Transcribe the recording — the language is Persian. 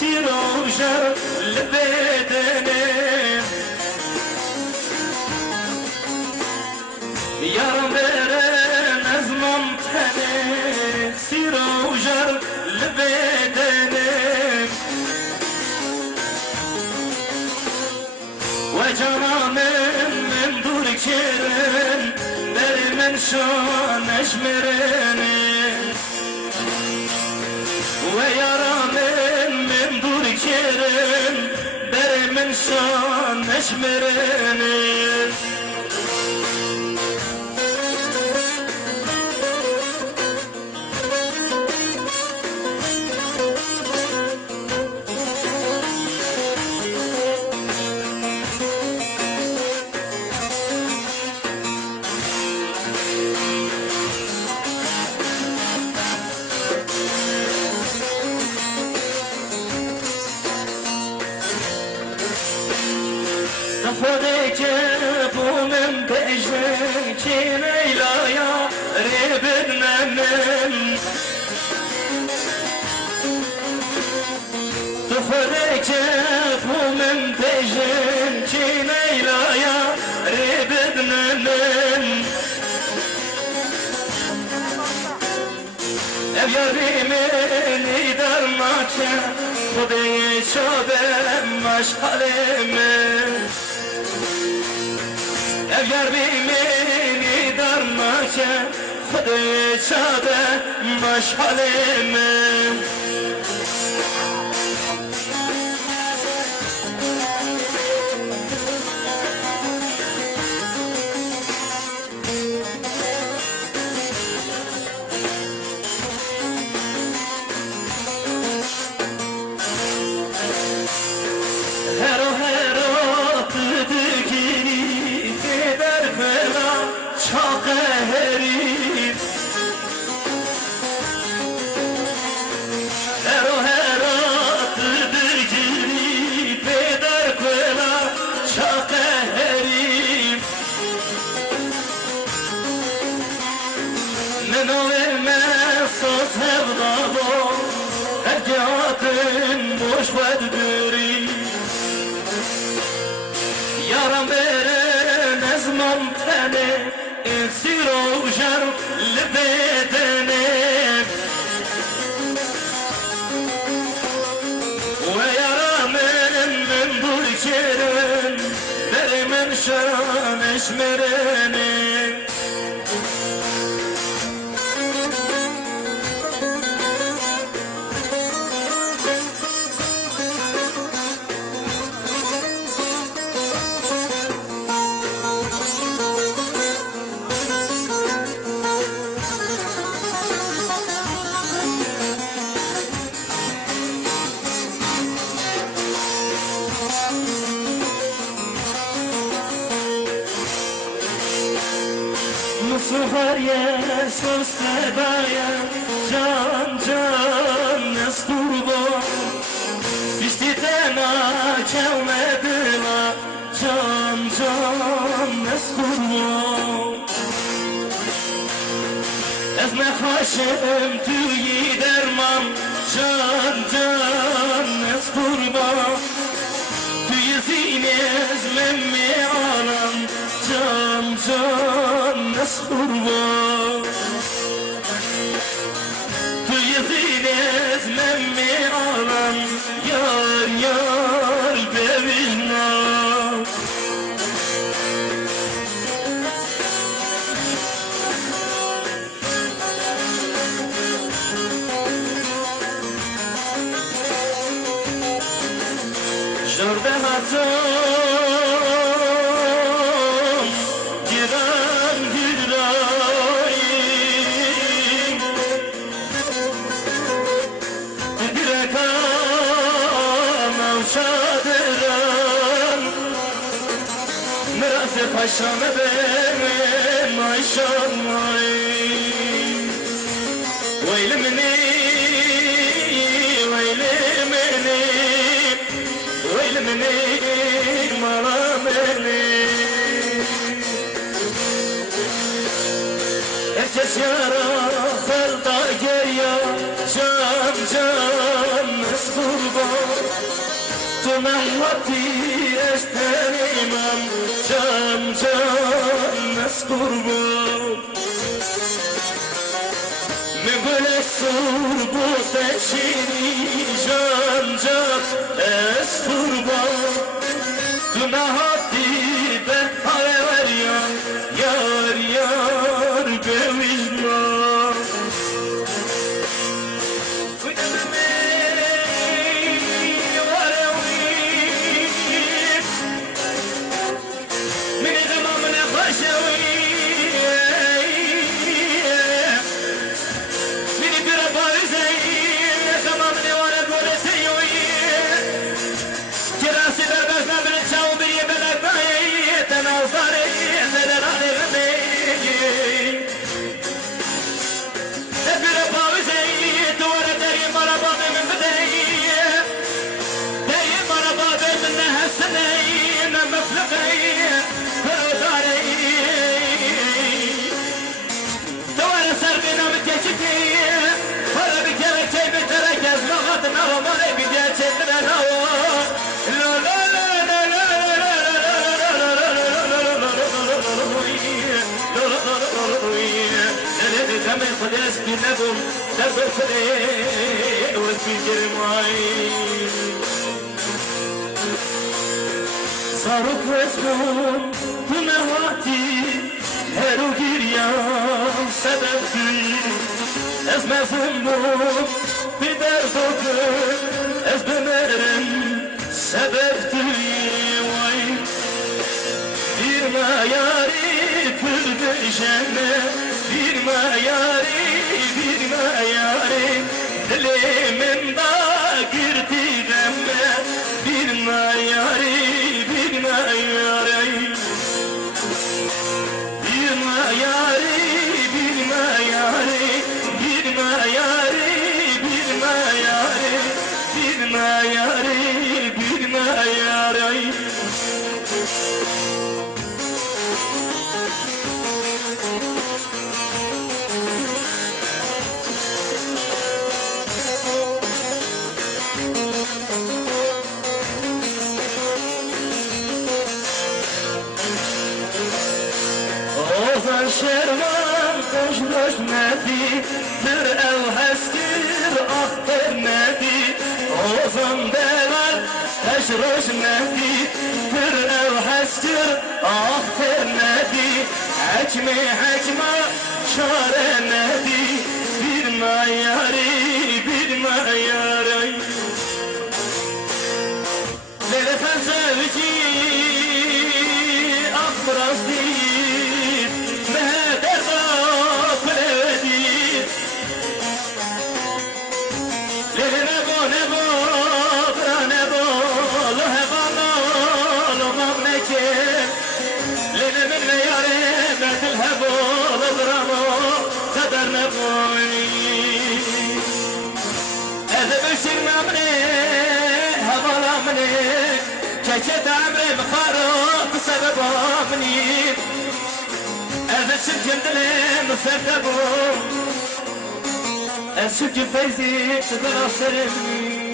سيروجر لبدني يارم برن ازمم تني سيروجر لبدني وجرام من دور كيرن بري من شون اجمرني ويرام من دور كيرن بري من شون اجمرني خودك بومن بجنك ليلى يا ريبنا من خودك بومن بجنك ليلى يا ريبنا من ياري من يدر ماكا خودي شابه مشغلة اگر بیمینی در مکه خود چاده مشغل من boş verdiri yaram veren ezmam tene esir ojar lebedene ve yaram men burkeren deremen şan eşmerene Suhar yesus sedaya can can neskurbo İşte tena kelmedila can can neskurbo Ez me haşem tüyi derman can can neskurbo Tüyi zinez memmi alam can can neskurbo Tüyi zinez memmi alam yar yar bevina Jorde hatom giran girayim Direkam avşadıran Mirası paşam benim ayşamay Veylimini veylimini Veylimini malamini Herkes yara felda geriya Can can kurban نحطي استنيمم جان ناس قربان نقول السور بوتشيني جان اس قربان نحطي بحر يار يار بوجنا نبم تبر كله وسبيجر معي صاروخ وسكون تنهاتي هرو گیریم سببی از مفهوم بدردك از بمرم سببتي وای bir mayari kırdı jenne bir mayari dilimin da girdi demme bir mayari bir mayari bir mayari bir mayari bir mayari bir mayari bir mayari bir mayari شرمان تجرش ندی در او هستیر آخر ندی اوزم دلال تجرش ندی در او هستیر آخر ندی حجم شاره ندی bir mayari Lele fenzevki akbrazdi كشت عمري مخارق بسبب مني أنا شفت جندلي مفردبو أشوف فايزي تدرس رمي